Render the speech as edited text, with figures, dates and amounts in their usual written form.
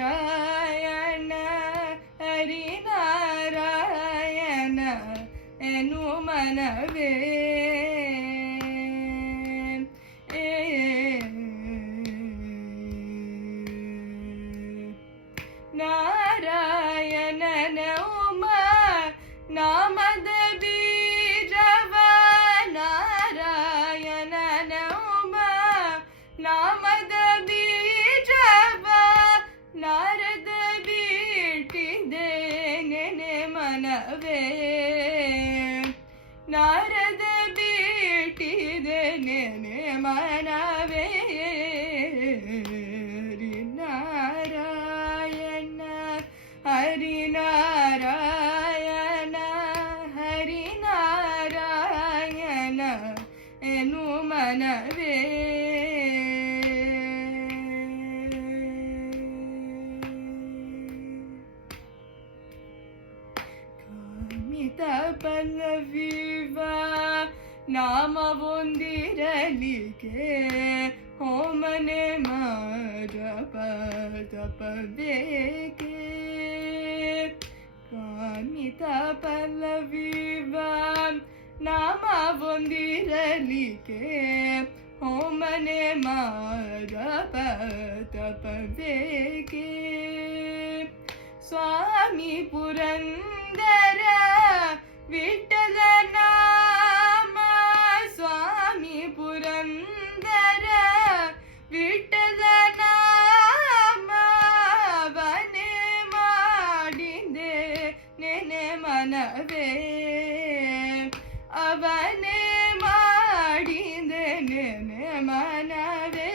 ಹರಿನಾರಾಯಣ ಹರಿನಾರಾಯಣ ಎನು ಮನವೇ ನಾರಾಯಣನ ಉಮಾ ನಾಮದ ಬೀಜವ ನಾರಾಯಣನ ಉಮಾ ನಾಮದ ಬೀಜವ ನಾರದ ಬಿಟ್ಟಿದೆ ನೆನೆ ಮನವೇ ನಾರದ ಬಿಟ್ಟಿದೆ ನೆನೆ ಮನವೇ ಹರಿನಾರಾಯಣ ಹರಿನಾರಾಯಣ ಎನು ಮನವೇ ಕಾಮಿತ ಪಲ್ಲವಿವ ನಾಮವೊಂದಿರಲಿಕ್ಕೆ ಹೋಮನೆ ಮಾಡಪ ತಪಬೇಕೆ ಕಾಮಿತ ಪಲ್ಲವಿವ ನಾಮವೊಂದಿರಲಿಕ್ಕೆ ಹೋಮನೆ ಮಾಡಪ ತಪಬೇಕೆ ಸ್ವಾಮಿ ಪುರಂದರ ವಿಠಲ ನಾಮ ಸ್ವಾಮಿ ಪುರಂದರ ವಿಠಲ ನಾಮ ವನೆ ಮಾಡಿದೆ ನೆನೆ ಮನವೇ ಅವನೇ ಮಾಡಿದೆ ನೆನೆ ಮನವೇ